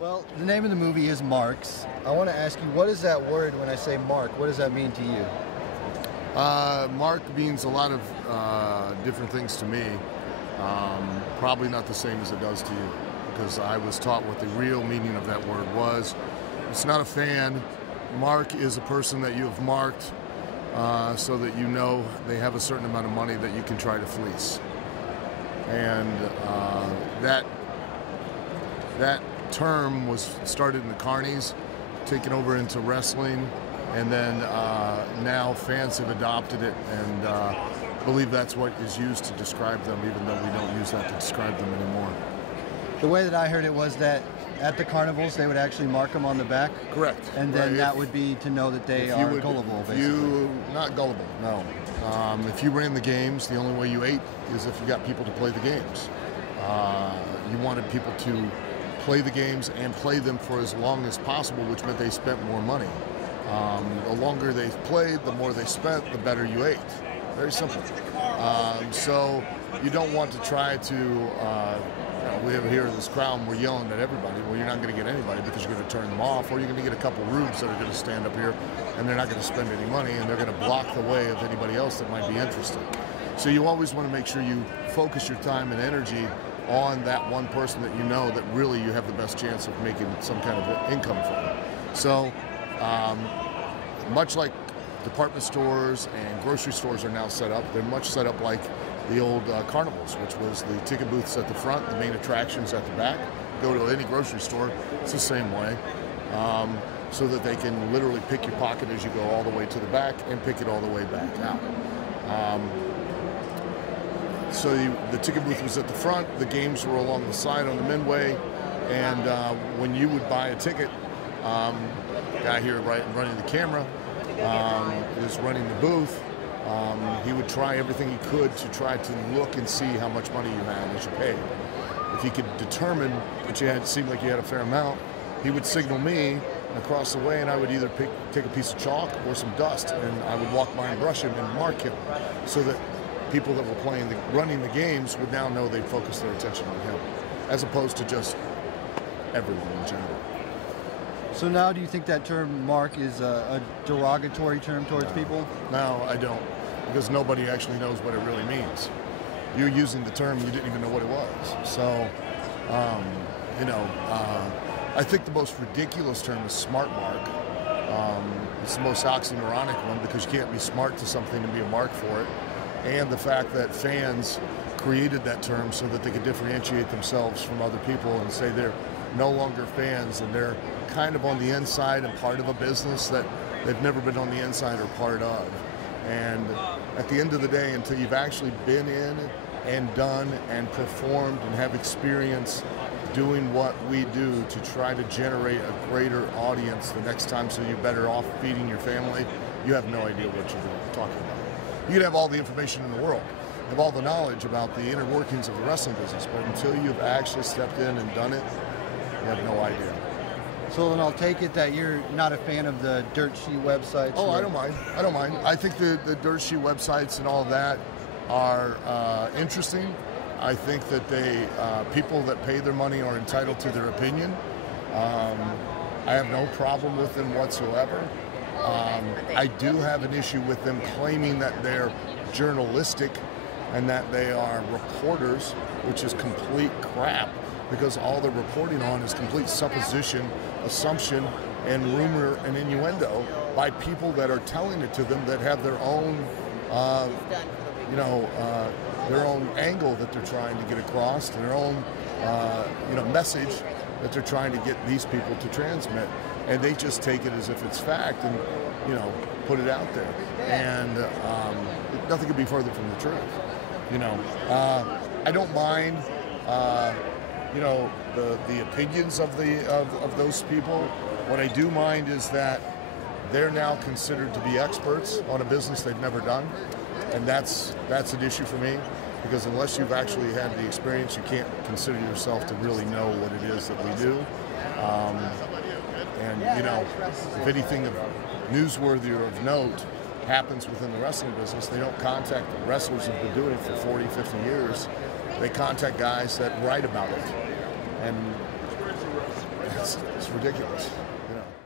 Well, the name of the movie is Marks. I want to ask you, what is that word when I say mark? What does that mean to you? Mark means a lot of different things to me. Probably not the same as it does to you, because I was taught what the real meaning of that word was. It's not a fan. Mark is a person that you have marked so that you know they have a certain amount of money that you can try to fleece. And that term was started in the carnies, taken over into wrestling, and then now fans have adopted it and believe that's what is used to describe them, even though we don't use that to describe them anymore. The way that I heard it was that at the carnivals they would actually mark them on the back. Correct. And then that would be to know that they are gullible, basically. Not gullible, no. If you ran the games, the only way you ate is if you got people to play the games. You wanted people to play the games and play them for as long as possible, which meant they spent more money. The longer they played, the more they spent, the better you ate. Very simple. So you don't want to try to, we have here this crowd and we're yelling at everybody. Well, you're not going to get anybody because you're going to turn them off, or you're going to get a couple rubes that are going to stand up here and they're not going to spend any money, and they're going to block the way of anybody else that might be interested. So you always want to make sure you focus your time and energy on that one person that you know that really you have the best chance of making some kind of income from. So much like department stores and grocery stores are now set up, they're much set up like the old carnivals, which was the ticket booths at the front, the main attractions at the back. Go to any grocery store, it's the same way, so that they can literally pick your pocket as you go all the way to the back and pick it all the way back out. So the ticket booth was at the front, the games were along the side on the midway, and when you would buy a ticket, guy here running the camera is running the booth. He would try everything he could to try to look and see how much money you had as you paid. If he could determine that you had, seemed like you had a fair amount, he would signal me across the way, and I would either take a piece of chalk or some dust, and I would walk by and brush him and mark him, so that people that were running the games would now know they'd focus their attention on him, as opposed to just everyone in general. So now do you think that term mark is a derogatory term towards people? No, I don't, because nobody actually knows what it really means. You're using the term, you didn't even know what it was. So, I think the most ridiculous term is smart mark. It's the most oxymoronic one, because you can't be smart to something and be a mark for it. And the fact that fans created that term so that they could differentiate themselves from other people and say they're no longer fans and they're kind of on the inside and part of a business that they've never been on the inside or part of. And at the end of the day, until you've actually been in and done and performed and have experience doing what we do to try to generate a greater audience the next time, so you're better off feeding your family, you have no idea what you're talking about. You can have all the information in the world, have all the knowledge about the inner workings of the wrestling business, but until you've actually stepped in and done it, you have no idea. So then I'll take it that you're not a fan of the dirt sheet websites? Oh, I don't mind. I don't mind. I think the dirt sheet websites and all of that are interesting. I think that people that pay their money are entitled to their opinion. I have no problem with them whatsoever. I do have an issue with them claiming that they're journalistic and that they are reporters, which is complete crap, because all they're reporting on is complete supposition, assumption, and rumor and innuendo by people that are telling it to them that have their own, their own angle that they're trying to get across, their own, message that they're trying to get these people to transmit, and they just take it as if it's fact and, put it out there. And nothing could be further from the truth. I don't mind. The opinions of those people. What I do mind is that they're now considered to be experts on a business they've never done, and that's an issue for me, because unless you've actually had the experience, you can't consider yourself to really know what it is that we do. If anything newsworthy or of note happens within the wrestling business, they don't contact wrestlers who've been doing it for 40, 50 years. They contact guys that write about it. And It's ridiculous, you know.